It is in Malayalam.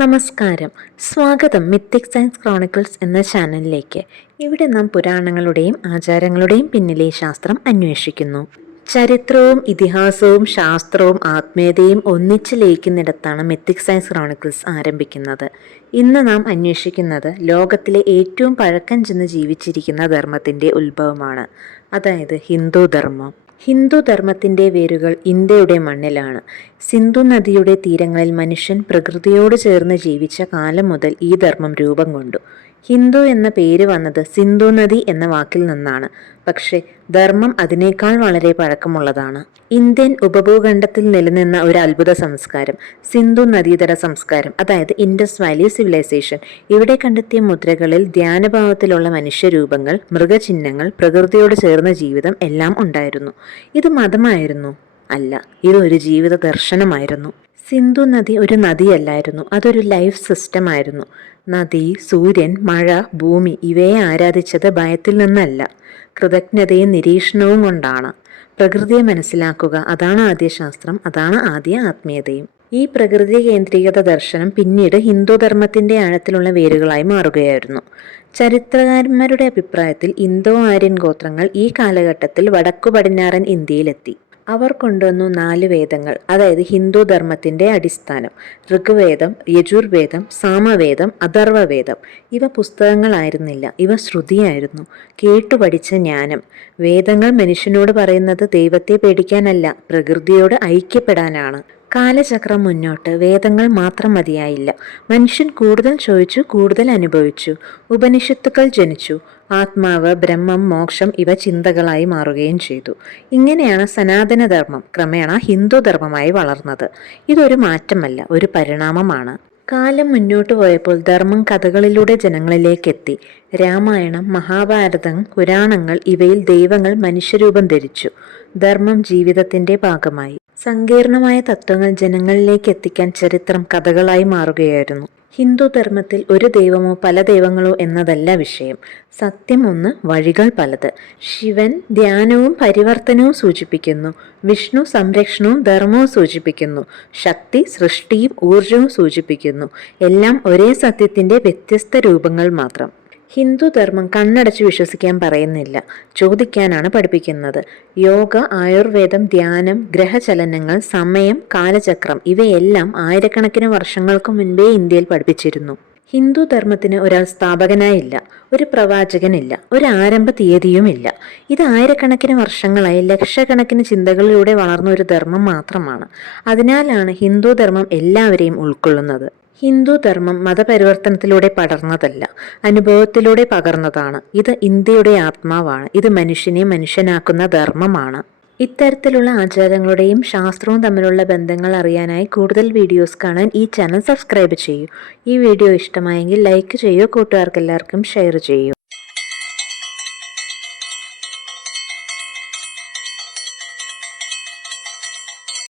നമസ്കാരം, സ്വാഗതം മിത്തിക് സയൻസ് ക്രോണിക്കിൾസ് എന്ന ചാനലിലേക്ക്. ഇവിടെ നാം പുരാണങ്ങളുടെയും ആചാരങ്ങളുടെയും പിന്നിലെ ശാസ്ത്രം അന്വേഷിക്കുന്നു. ചരിത്രവും ഇതിഹാസവും ശാസ്ത്രവും ആത്മീയതയും ഒന്നിച്ച് ലയിക്കുന്നിടത്താണ് മിത്തിക് സയൻസ് ക്രോണിക്കിൾസ് ആരംഭിക്കുന്നത്. ഇന്ന് നാം അന്വേഷിക്കുന്നത് ലോകത്തിലെ ഏറ്റവും പഴക്കം ചെന്ന് ജീവിച്ചിരിക്കുന്ന ധർമ്മത്തിൻ്റെ ഉത്ഭവമാണ്, അതായത് ഹിന്ദു ധർമ്മം. ഹിന്ദു ധർമ്മത്തിൻ്റെ വേരുകൾ ഇന്ത്യയുടെ മണ്ണിലാണ്. സിന്ധു നദിയുടെ തീരങ്ങളിൽ മനുഷ്യൻ പ്രകൃതിയോട് ചേർന്ന് ജീവിച്ച കാലം മുതൽ ഈ ധർമ്മം രൂപം കൊണ്ടു. ഹിന്ദു എന്ന പേര് വന്നത് സിന്ധു നദി എന്ന വാക്കിൽ നിന്നാണ്. പക്ഷേ ധർമ്മം അതിനേക്കാൾ വളരെ പഴക്കമുള്ളതാണ്. ഇന്ത്യൻ ഉപഭൂഖണ്ഡത്തിൽ നിലനിന്ന ഒരു അത്ഭുത സംസ്കാരം, സിന്ധു നദീതട സംസ്കാരം, അതായത് ഇൻഡസ് വാലി സിവിലൈസേഷൻ. ഇവിടെ കണ്ടെത്തിയ മുദ്രകളിൽ ധ്യാനഭാവത്തിലുള്ള മനുഷ്യരൂപങ്ങൾ, മൃഗചിഹ്നങ്ങൾ, പ്രകൃതിയോട് ചേർന്ന ജീവിതം എല്ലാം ഉണ്ടായിരുന്നു. ഇത് മതമായിരുന്നു? അല്ല, ഇതൊരു ജീവിത ദർശനമായിരുന്നു. സിന്ധു നദി ഒരു നദിയല്ലായിരുന്നു, അതൊരു ലൈഫ് സിസ്റ്റം ആയിരുന്നു. നദി, സൂര്യൻ, മഴ, ഭൂമി ഇവയെ ആരാധിച്ചത് ഭയത്തിൽ നിന്നല്ല, കൃതജ്ഞതയും നിരീക്ഷണവും കൊണ്ടാണ്. പ്രകൃതിയെ മനസ്സിലാക്കുക, അതാണ് ആദ്യ ശാസ്ത്രം, അതാണ് ആദ്യ ആത്മീയതയും. ഈ പ്രകൃതി കേന്ദ്രീകൃത ദർശനം പിന്നീട് ഹിന്ദുധർമ്മത്തിൻ്റെ ആഴത്തിലുള്ള വേരുകളായി മാറുകയായിരുന്നു. ചരിത്രകാരന്മാരുടെ അഭിപ്രായത്തിൽ ഇന്തോ ആര്യൻ ഗോത്രങ്ങൾ ഈ കാലഘട്ടത്തിൽ വടക്കു പടിഞ്ഞാറൻ ഇന്ത്യയിലെത്തി. അവർ കൊണ്ടുവന്നു 4 വേദങ്ങൾ, അതായത് ഹിന്ദു ധർമ്മത്തിൻ്റെ അടിസ്ഥാനം: ഋഗ്വേദം, യജുർവേദം, സാമവേദം, അഥർവവേദം. ഇവ പുസ്തകങ്ങളായിരുന്നില്ല, ഇവ ശ്രുതിയായിരുന്നു, കേട്ടുപഠിച്ച ജ്ഞാനം. വേദങ്ങൾ മനുഷ്യനോട് പറയുന്നത് ദൈവത്തെ പേടിക്കാനല്ല, പ്രകൃതിയോട് ഐക്യപ്പെടാനാണ്. കാലചക്രം മുന്നോട്ട്, വേദങ്ങൾ മാത്രം മതിയായില്ല. മനുഷ്യൻ കൂടുതൽ ചോദിച്ചു, കൂടുതൽ അനുഭവിച്ചു. ഉപനിഷത്തുക്കൾ ജനിച്ചു. ആത്മാവ്, ബ്രഹ്മം, മോക്ഷം ഇവ ചിന്തകളായി മാറുകയും ചെയ്തു. ഇങ്ങനെയാണ് സനാതനധർമ്മം ക്രമേണ ഹിന്ദുധർമ്മമായി വളർന്നത്. ഇതൊരു മാറ്റമല്ല, ഒരു പരിണാമമാണ്. കാലം മുന്നോട്ട് പോയപ്പോൾ ധർമ്മം കഥകളിലൂടെ ജനങ്ങളിലേക്കെത്തി. രാമായണം, മഹാഭാരതം, പുരാണങ്ങൾ ഇവയിൽ ദൈവങ്ങൾ മനുഷ്യരൂപം ധരിച്ചു. ധർമ്മം ജീവിതത്തിന്റെ ഭാഗമായി. സങ്കീർണമായ തത്വങ്ങൾ ജനങ്ങളിലേക്ക് എത്തിക്കാൻ ചരിത്രം കഥകളായി മാറുകയായിരുന്നു. ഹിന്ദു ധർമ്മത്തിൽ ഒരു ദൈവമോ പല ദൈവങ്ങളോ എന്നതല്ല വിഷയം. സത്യം ഒന്ന്, വഴികൾ പലത്. ശിവൻ ധ്യാനവും പരിവർത്തനവും സൂചിപ്പിക്കുന്നു. വിഷ്ണു സംരക്ഷണവും ധർമ്മവും സൂചിപ്പിക്കുന്നു. ശക്തി സൃഷ്ടിയും ഊർജവും സൂചിപ്പിക്കുന്നു. എല്ലാം ഒരേ സത്യത്തിന്റെ വ്യത്യസ്ത രൂപങ്ങൾ മാത്രം. ഹിന്ദുധർമ്മം കണ്ണടച്ച് വിശ്വസിക്കാൻ പറയുന്നില്ല, ചോദിക്കാനാണ് പഠിപ്പിക്കുന്നത്. യോഗ, ആയുർവേദം, ധ്യാനം, ഗ്രഹചലനങ്ങൾ, സമയം, കാലചക്രം ഇവയെല്ലാം ആയിരക്കണക്കിന് വർഷങ്ങൾക്ക് മുൻപേ ഇന്ത്യയിൽ പഠിപ്പിച്ചിരുന്നു. ഹിന്ദുധർമ്മത്തിന് ഒരാൾ സ്ഥാപകനായില്ല, ഒരു പ്രവാചകനില്ല, ഒരു ആരംഭ തീയതിയുമില്ല. ഇത് ആയിരക്കണക്കിന് വർഷങ്ങളായി ലക്ഷക്കണക്കിന് ചിന്തകളിലൂടെ വളർന്ന ഒരു ധർമ്മം മാത്രമാണ്. അതിനാലാണ് ഹിന്ദുധർമ്മം എല്ലാവരെയും ഉൾക്കൊള്ളുന്നത്. ഹിന്ദുധർമ്മം മതപരിവർത്തനത്തിലൂടെ പടർന്നതല്ല, അനുഭവത്തിലൂടെ പകർന്നതാണ്. ഇത് ഇന്ത്യയുടെ ആത്മാവാണ്. ഇത് മനുഷ്യനെ മനുഷ്യനാക്കുന്ന ധർമ്മമാണ്. ഇത്തരത്തിലുള്ള ആചാരങ്ങളുടെയും ശാസ്ത്രവും തമ്മിലുള്ള ബന്ധങ്ങൾ അറിയാനായി കൂടുതൽ വീഡിയോസ് കാണാൻ ഈ ചാനൽ സബ്സ്ക്രൈബ് ചെയ്യൂ. ഈ വീഡിയോ ഇഷ്ടമായെങ്കിൽ ലൈക്ക് ചെയ്യൂ, കൂട്ടുകാർക്കെല്ലാവർക്കും ഷെയർ ചെയ്യൂ.